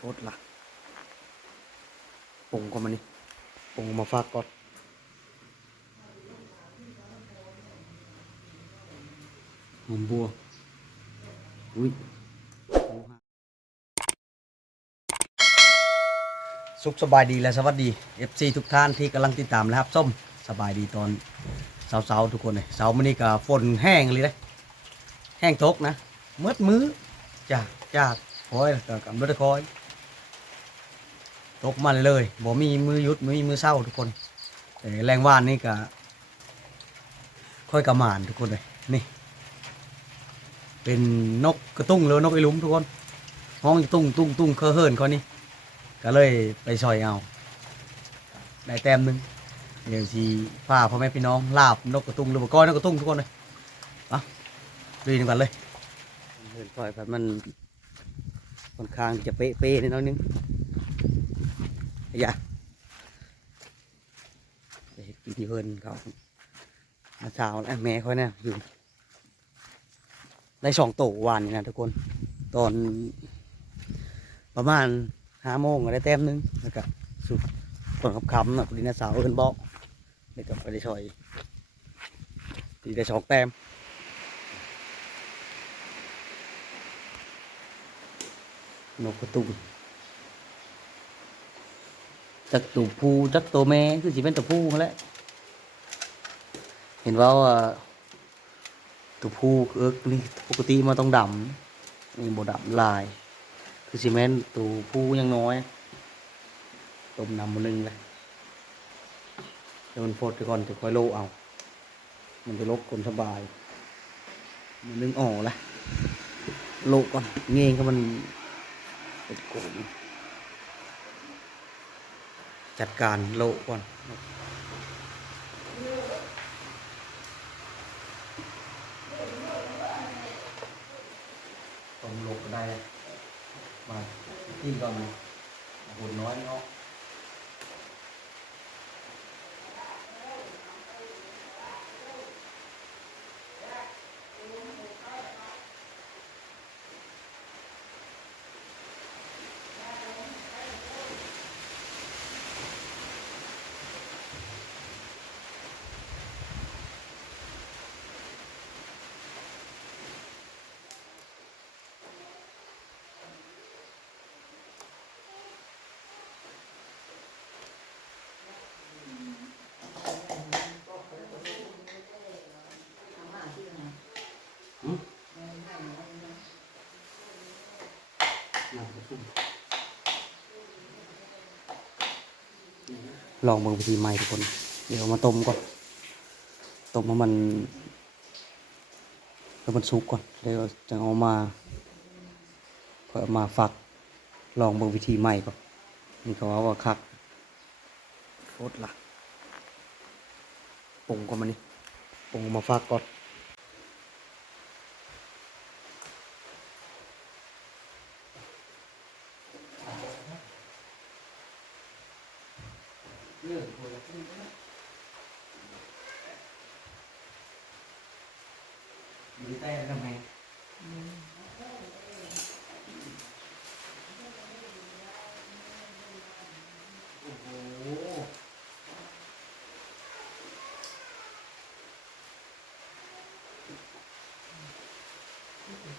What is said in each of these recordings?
โคตรละปรุงก็มานี่ปงมาฝากก่อนหอมบัว อุ้ยสุขสบายดีและสวัสดี FC ทุกท่านที่กำลังติดตามนะครับส้มสบายดีตอนเสาๆทุกคนเลยเสามื้อนี้ก็ฝนแห้งเลยนะแห้งทกนะมืดมือจากจากคอยก็กำลังคอย ตกมาเลยบ่มีมือยุดบ่มีมือเศร้าทุกคนแต่แรงว่านนี่ก็ค่อยกระหมานทุกคนเลยนี่ เป็นนกกระตุ้งหรือนกไอลุมทุกคนห้องตุ้งตุ้งตุ้งเคอเฮิรนคนนี้ ก็เลยไปซอยเอาได้แต้มหนึงเดี๋ยวทีพาพ่อแม่พี่น้องลาบนกกระตุ้งหรือว่าก้อยนกกระตุ้งทุกคนเลยเอาดูดีกันเลยเฮิรนก้อยแบบมันค่อนข้างจะเป๊ะๆนิดนึง อย่าไปเฮ็ดกินเพิ่นเขามาเช้าแล้วแม่เขาเนี่ยอยู่ ได้สองโตววานนี่นะทุกคน ตอน ประมาณห้าโมงก็ได้แต้มหนึงแล้วก็สุดตอนคำๆนะคุณดินาสาวเอินบอกเด็กก็ไปได้ชอยตีได้สองแต้มนกกระตุก จักตัวผู้จักตัวแม่คือสิเป็นตัวผู้แหละเห็นว่าตัวผู้เอิกนี่ปกติมันต้องดำนี่บ่ดำลาย คือสิแม่นตัวผู้ยังน้อยต้มน้ำมันนึงเลยเดี๋ยวมันโฟดก่อนจะค่อยโลเอา มันจะลบคนสบายมันนึงอ่อละโลก่อนเงี้ยก็มันเป็นโกน จัดการโลก่อนต้มโลกได้ มาที่ก่อนหุ่นน้อยเนาะ ลองเบิ่งวิธีใหม่ทุกคน เดี๋ยวมาต้มก่อน ต้มให้มันให้มันสุกก่อน เดี๋ยวจะเอามาก็เอามาฝัก ลองเบิ่งวิธีใหม่ก่อน นี่เขาว่าว่าคักโคตรละปรุงก่อนมานี่ปรุงมาฝักก่อน มีแต่ทำไมโอ้โห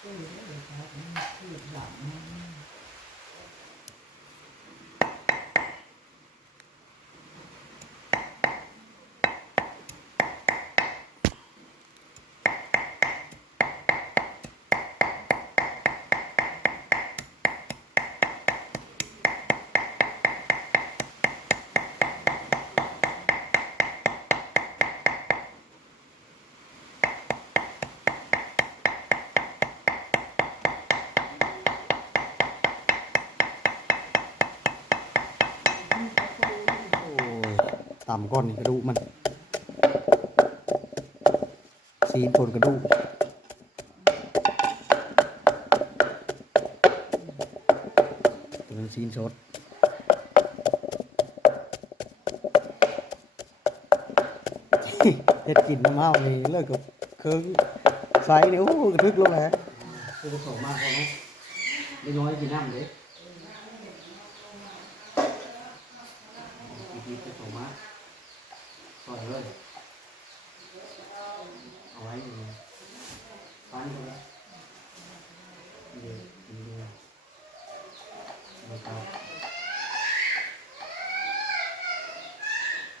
โอ้ย ต่ำก้อนนี่กระดูกมันซีนคนกระดูกตัวนั้นซีนสดเฮ็ดกินน้ำเมานี่เลิกกับเครื่องใส่นี่โอ้กระทึกลงเลยคือผสมมากเขาเนาะไม่น้อยกินน้ำเด้ หยิบไปส่งมาปล่อยเลยเอาไว้อย่างนี้ ฟันเลยเดี๋ยวเดี๋ยวนะครับ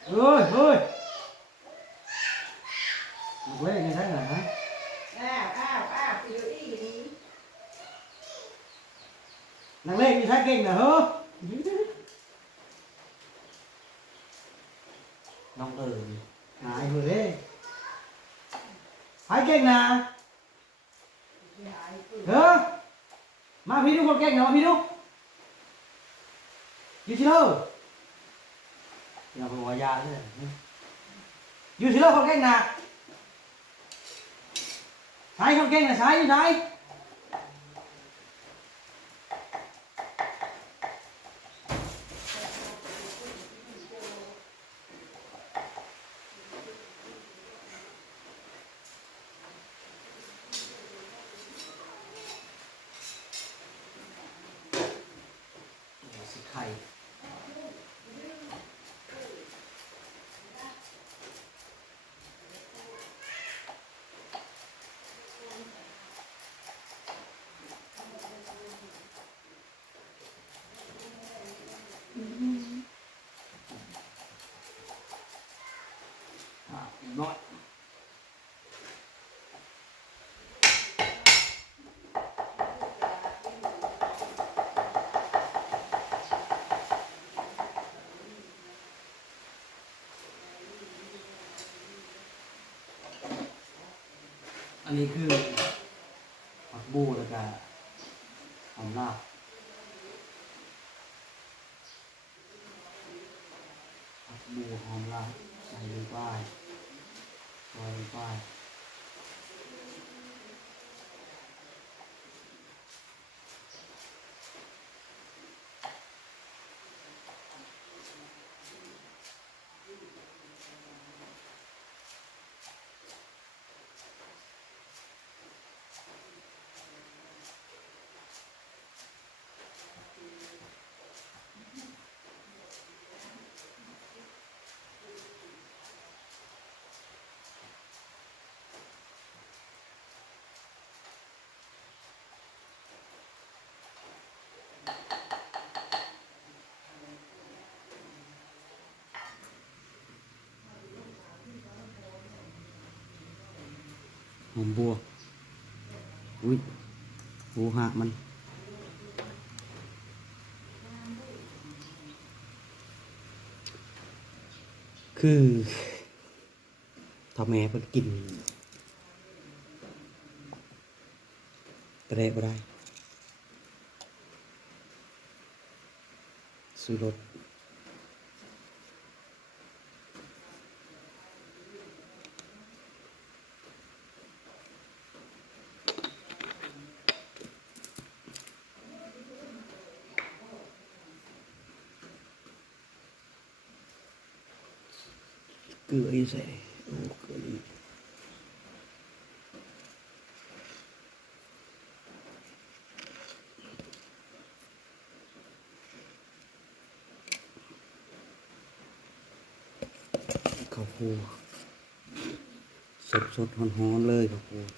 เฮ้ยเมาพี่ดูคนเก่งหน่อยมาพี่ดูยูชิโร่อย่าไปว่ายาเลยยูชิโร่คนเก่งนะใช้คนเก่งนะใช้อยู่ใช้ สิไข่อะอีกน้อย อันนี้คือผักบูแล้วก็หอมลาบผักบูหอมลาบใส่ลงไปใส่ลงไป หอมบัว อุ้ยโอหะมันคือทำแม่เพิ่นกินกระเดะบ่ได้ซื้อรถ เกลืออีใส่โอ้เกลืออีข้าวโพดสดๆร้อนๆเลยข้าวโพด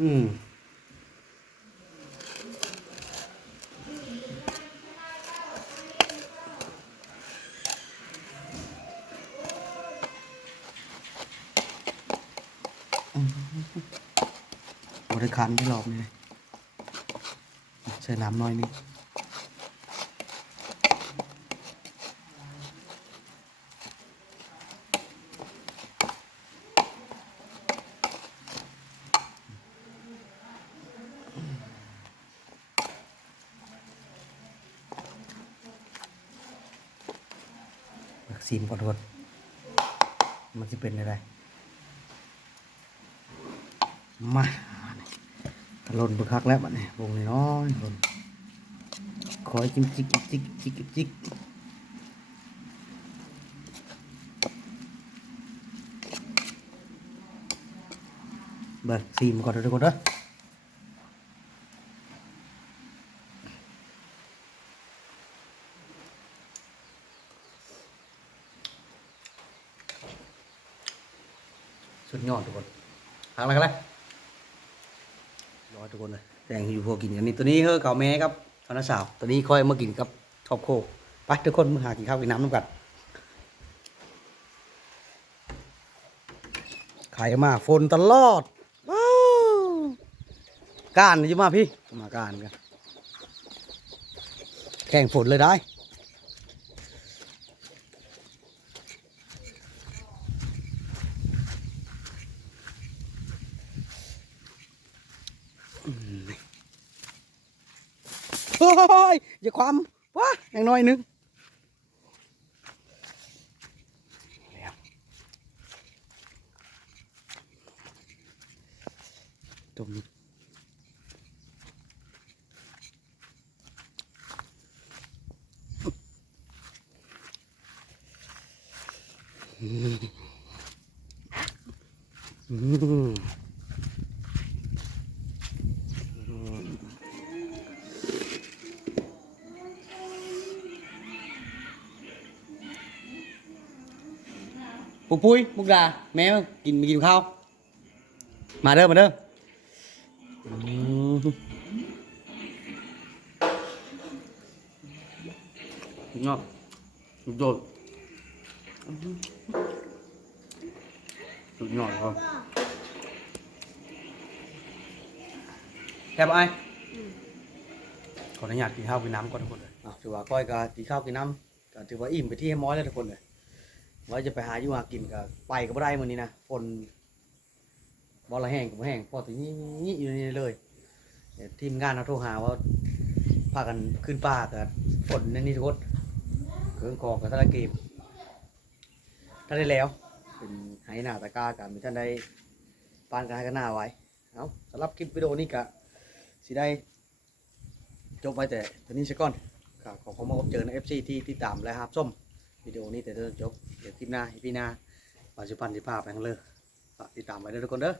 อืมบริคันที่รอบนี้เลยใส่น้ำน้อยนิดิมก่อนทุกนมันจะเป็นอะไรมาตะลนบุคักแล้วบัดนี้วงนี้น้อยคนคอยจิ้มจิกจิกจิกจิกเบิกซีมก่อนทุกคนเด้อ สุดยอดทุกคนทาอะไรกันเลยรอทุกคนเลยแตงอยู่พวกกินกันนี่ตัวนี้เฮ้อเก่าแม่ครับตอนนั้นสาวตัวนี้ค่อยมากินกับทอบโคกไปทุกคนมาหากินข้าวกินน้ำน้ำกันขายมาฝนตลอดว้าก้านอยู่มาพี่มาก้านกันแข่งฝนเลยได้ โอ้ ยอย่าความว้าอย่างน้อยหนึงตรงนี้อืม ปุกปุ้ยมุกดาแม่มากินมากินข้าว มาเด้อมาเด้ออืมงอกสุดยอดสุดยอดครับแค่บไอ้ขออนุญาตกินข้าวกินน้ำก่อนทุกคนเลยอะถือว่าก้อยก็กินข้าวกินน้ำก็ถือว่าอิ่มไปที่ให้ม้อยแล้วทุกคนเลย ว่าจะไปหาอยู่หากินก็ไปก็บ่ได้มื้อนี้นะฝนบ่ละแห้งก็บ่แห้งพอถึงนี้อยู่นี่เลยทีมงานเขาโทรหาว่าพากันขึ้นป่าก็ฝนนั่นนี่ทุกคนเครื่องกองกับทะเลเกมท่านได้แล้ว เป็นไหหน้าตะกากันมีท่านได้ปานกันให้กันหน้าไว้เอาสำหรับคลิปวิดีโอนี้ก็สิได้จบไว้แต่ตอนนี้ซะก่อนก็ขอขอมาพบเจอใน FC ที่ติดตามและรับชมวิดีโอนี้แต่เดินจบ เดี๋ยวคลิปหน้าพี่หน้าปัจจุบันที่ภาพแห่งเลยฝากติดตามไว้ด้วยทุกคนเด้อ